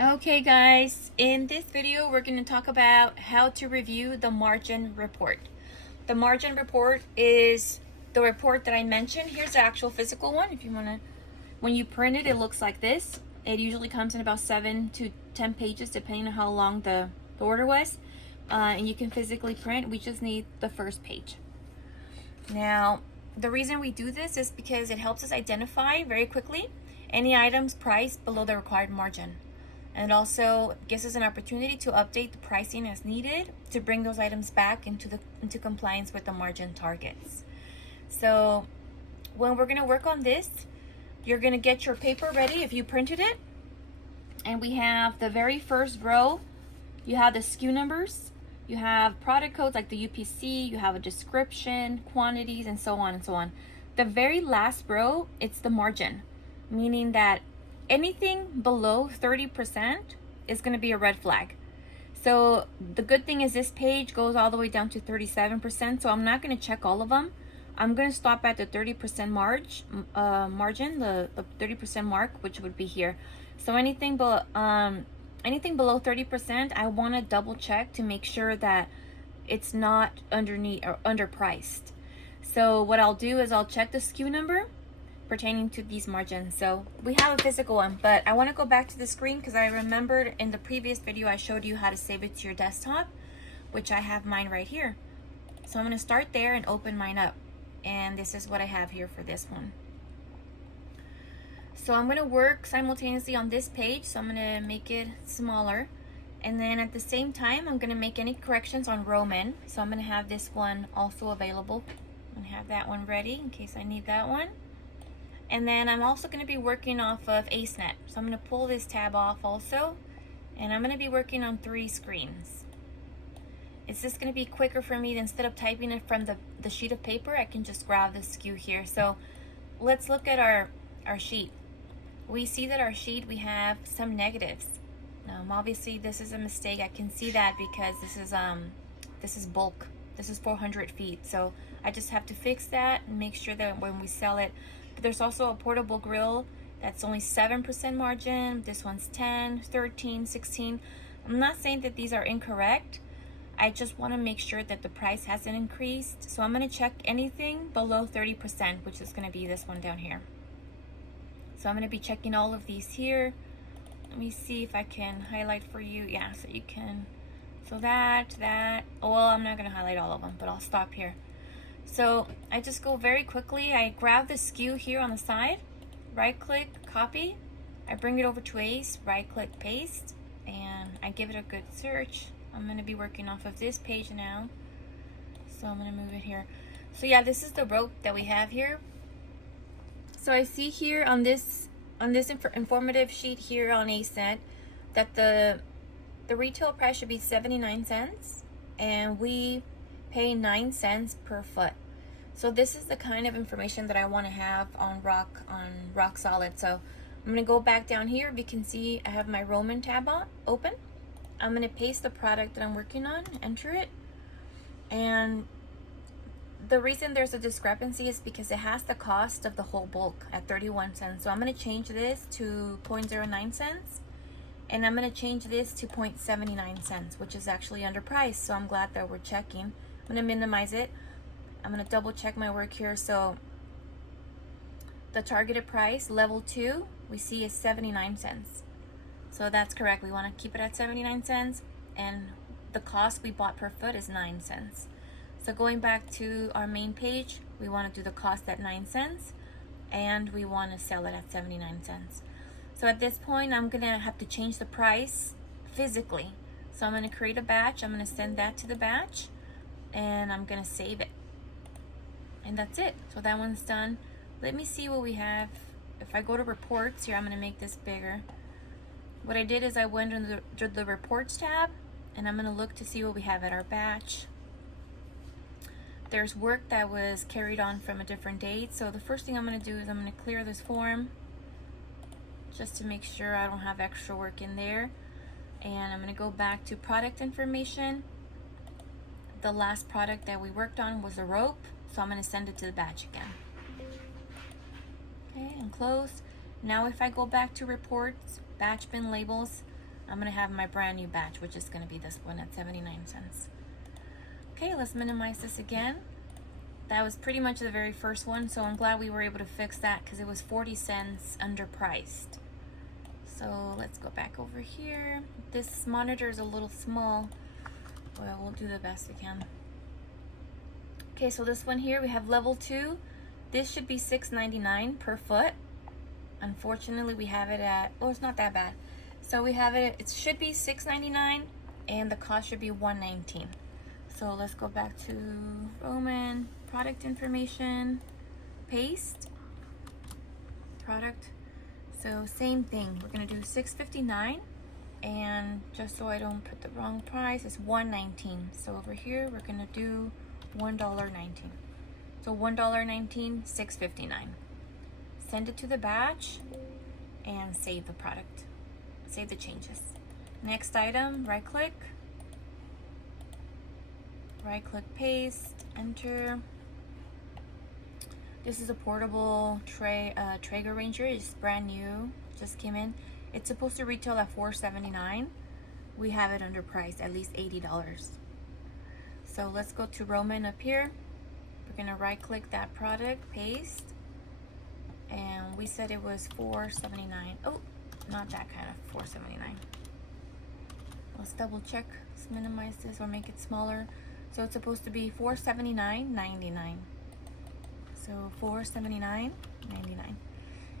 Okay guys, in this video we're going to talk about how to review the margin report. The margin report is the report that I mentioned. Here's the actual physical one. If you want to, when you print it, it looks like this. It usually comes in about 7 to 10 pages depending on how long the order was. And you can physically print. We just need the first page. Now, the reason we do this is because it helps us identify very quickly any items priced below the required margin. And it also gives us an opportunity to update the pricing as needed to bring those items back into compliance with the margin targets. So when we're going to work on this, you're going to get your paper ready if you printed it. And we have the very first row, you have the SKU numbers, you have product codes like the UPC, you have a description, quantities, and so on and so on. The very last row, it's the margin, meaning that anything below 30% is going to be a red flag. So the good thing is this page goes all the way down to 37%. So I'm not going to check all of them. I'm going to stop at the 30% margin, the 30% mark, which would be here. So anything below 30%, I want to double check to make sure that it's not underneath or underpriced. So what I'll do is I'll check the SKU number pertaining to these margins. So we have a physical one, but I want to go back to the screen because I remembered in the previous video I showed you how to save it to your desktop, which I have mine right here. So I'm going to start there and open mine up, and this is what I have here for this one. So I'm going to work simultaneously on this page, so I'm going to make it smaller, and then at the same time I'm going to make any corrections on Roman. So I'm going to have this one also available. I'm going to have that one ready in case I need that one. And then I'm also going to be working off of AceNet. So I'm going to pull this tab off also. And I'm going to be working on 3 screens. It's just going to be quicker for me. Instead of typing it from the sheet of paper, I can just grab the SKU here. So let's look at our sheet. We see that our sheet, we have some negatives. Obviously this is a mistake. I can see that because this is bulk. This is 400 feet. So I just have to fix that and make sure that when we sell it. There's also a portable grill that's only 7% margin. This one's 10, 13, 16. I'm not saying that these are incorrect. I just want to make sure that the price hasn't increased. So I'm going to check anything below 30%, which is going to be this one down here. So I'm going to be checking all of these here. Let me see if I can highlight for you. Yeah, so you can. So that. Well, I'm not going to highlight all of them, but I'll stop here. So I just go very quickly. I grab the SKU here on the side, right click, copy. I bring it over to Ace, right click, paste, and I give it a good search. I'm going to be working off of this page now. So I'm going to move it here. So yeah, this is the rope that we have here. So I see here on this informative sheet here on AceNet that the retail price should be 79 cents and we pay 9 cents per foot. So this is the kind of information that I want to have on Rock Solid. So I'm going to go back down here. You can see I have my Roman tab open. I'm going to paste the product that I'm working on, enter it. And the reason there's a discrepancy is because it has the cost of the whole bulk at 31 cents. So I'm going to change this to 0.09 cents. And I'm going to change this to 0.79 cents, which is actually underpriced. So I'm glad that we're checking. I'm going to minimize it. I'm going to double check my work here. So the targeted price, level 2, we see is 79 cents. So that's correct. We want to keep it at 79 cents. And the cost we bought per foot is 9 cents. So going back to our main page, we want to do the cost at 9 cents. And we want to sell it at 79 cents. So at this point, I'm going to have to change the price physically. So I'm going to create a batch. I'm going to send that to the batch. And I'm going to save it. And that's it. So that one's done. Let me see what we have. If I go to reports here, I'm going to make this bigger. What I did is I went under the reports tab, and I'm going to look to see what we have at our batch. There's work that was carried on from a different date. So the first thing I'm going to do is I'm going to clear this form just to make sure I don't have extra work in there. And I'm going to go back to product information. The last product that we worked on was a rope, so I'm going to send it to the batch again. Okay, and close. Now if I go back to reports, batch bin labels, I'm gonna have my brand new batch, which is gonna be this one at 79 cents. Okay, let's minimize this again. That was pretty much the very first one, so I'm glad we were able to fix that because it was 40 cents underpriced. So let's go back over here. This monitor is a little small, but we'll do the best we can. Okay, so this one here, we have level 2. This should be $6.99 per foot. Unfortunately, we have it at, oh, it's not that bad. So we have it, it should be $6.99 and the cost should be $1.19. So let's go back to Roman, product information, paste, product. So same thing, we're gonna do $6.59, and just so I don't put the wrong price, it's $1.19. So over here, we're gonna do $1.19. So $1.19, $6.59. Send it to the batch and save the product. Save the changes. Next item, right click, paste, enter. This is a portable Traeger Ranger. It's brand new, just came in. It's supposed to retail at $4.79. We have it underpriced, at least $80. So let's go to Roman up here. We're gonna right click that product, paste, and we said it was $4.79. Oh, not that kind of $4.79. Let's double check. Let's minimize this or make it smaller. So it's supposed to be $479.99. So $479.99.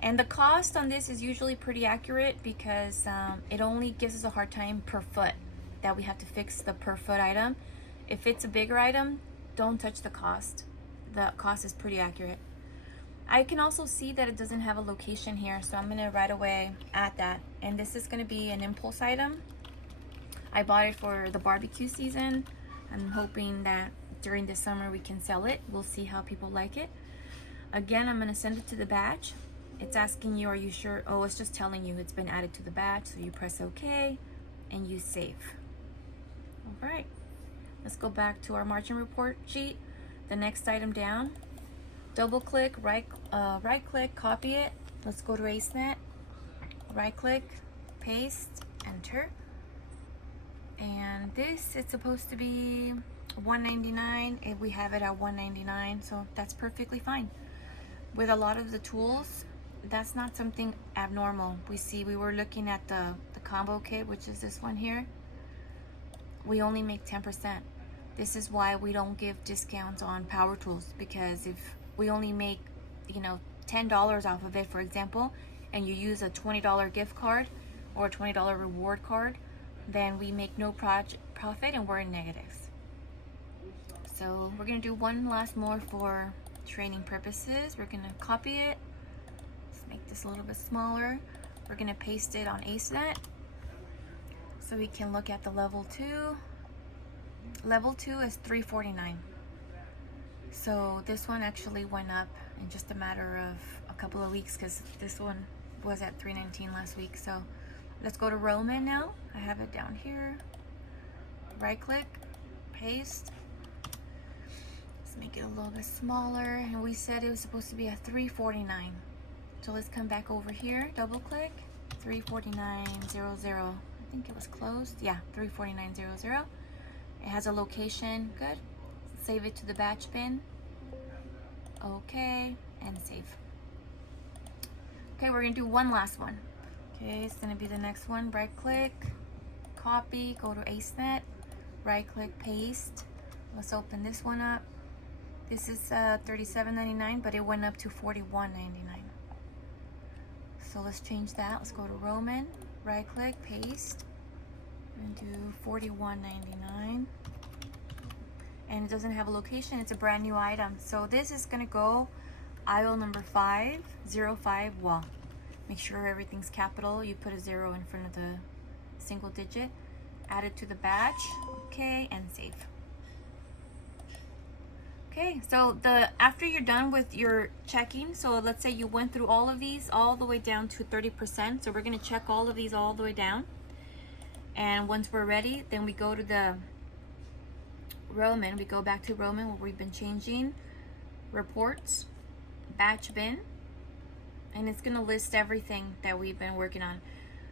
And the cost on this is usually pretty accurate because it only gives us a hard time per foot that we have to fix the per foot item. If it's a bigger item, don't touch the cost. The cost is pretty accurate. I can also see that it doesn't have a location here, so I'm gonna right away add that. And this is gonna be an impulse item. I bought it for the barbecue season. I'm hoping that during the summer we can sell it. We'll see how people like it. Again, I'm gonna send it to the batch. It's asking you, are you sure? Oh, it's just telling you it's been added to the batch. So you press OK and you save. All right, let's go back to our margin report sheet. The next item down, double click, right click, copy it. Let's go to AceNet, right click, paste, enter. And this, it's supposed to be $1.99, and we have it at $1.99, so that's perfectly fine. With a lot of the tools, that's not something abnormal. We were looking at the combo kit, which is this one here. We only make 10%. This is why we don't give discounts on power tools, because if we only make, $10 off of it, for example, and you use a $20 gift card or a $20 reward card, then we make no profit and we're in negatives. So we're gonna do one last more for training purposes. We're gonna copy it. Let's make this a little bit smaller. We're gonna paste it on AceNet so we can look at the level 2. Level 2 is $3.49. So this one actually went up in just a matter of a couple of weeks because this one was at $3.19 last week. So let's go to Roman now. I have it down here. Right click, paste. Let's make it a little bit smaller. And we said it was supposed to be a $3.49. So let's come back over here, double click, $3.49.00. I think it was closed. Yeah, $3.49.00. It has a location, good. Save it to the batch bin. Okay, and save. Okay, we're gonna do one last one. Okay, it's gonna be the next one. Right click, copy, go to AceNet, right click, paste. Let's open this one up. This is $37.99, but it went up to $41.99. So let's change that. Let's go to Roman, right click, paste, and do $41.99. And it doesn't have a location. It's a brand new item. So this is gonna go aisle number 505 wall. Make sure everything's capital. You put a 0 in front of the single digit. Add it to the batch. Okay, and save. Okay, so after you're done with your checking, so let's say you went through all of these all the way down to 30%. So we're gonna check all of these all the way down. And once we're ready, then we go to the Roman. We go back to Roman where we've been changing reports, batch bin, and it's gonna list everything that we've been working on.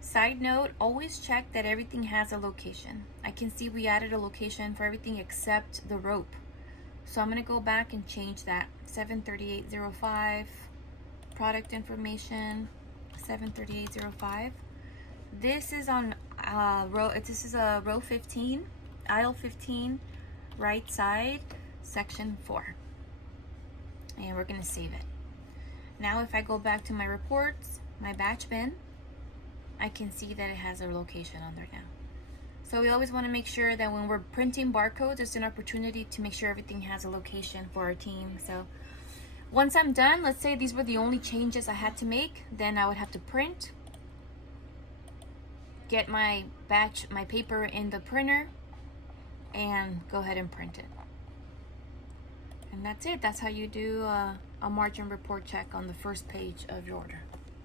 Side note, always check that everything has a location. I can see we added a location for everything except the rope. So I'm gonna go back and change that. 73805, product information, 73805. This is on this is a row 15, aisle 15, right side, section 4. And we're gonna save it. Now if I go back to my reports, my batch bin, I can see that it has a location on there now. So we always want to make sure that when we're printing barcodes, it's an opportunity to make sure everything has a location for our team. So once I'm done, let's say these were the only changes I had to make, then I would have to print, get my batch, my paper in the printer, and go ahead and print it. And that's it. That's how you do a margin report check on the first page of your order.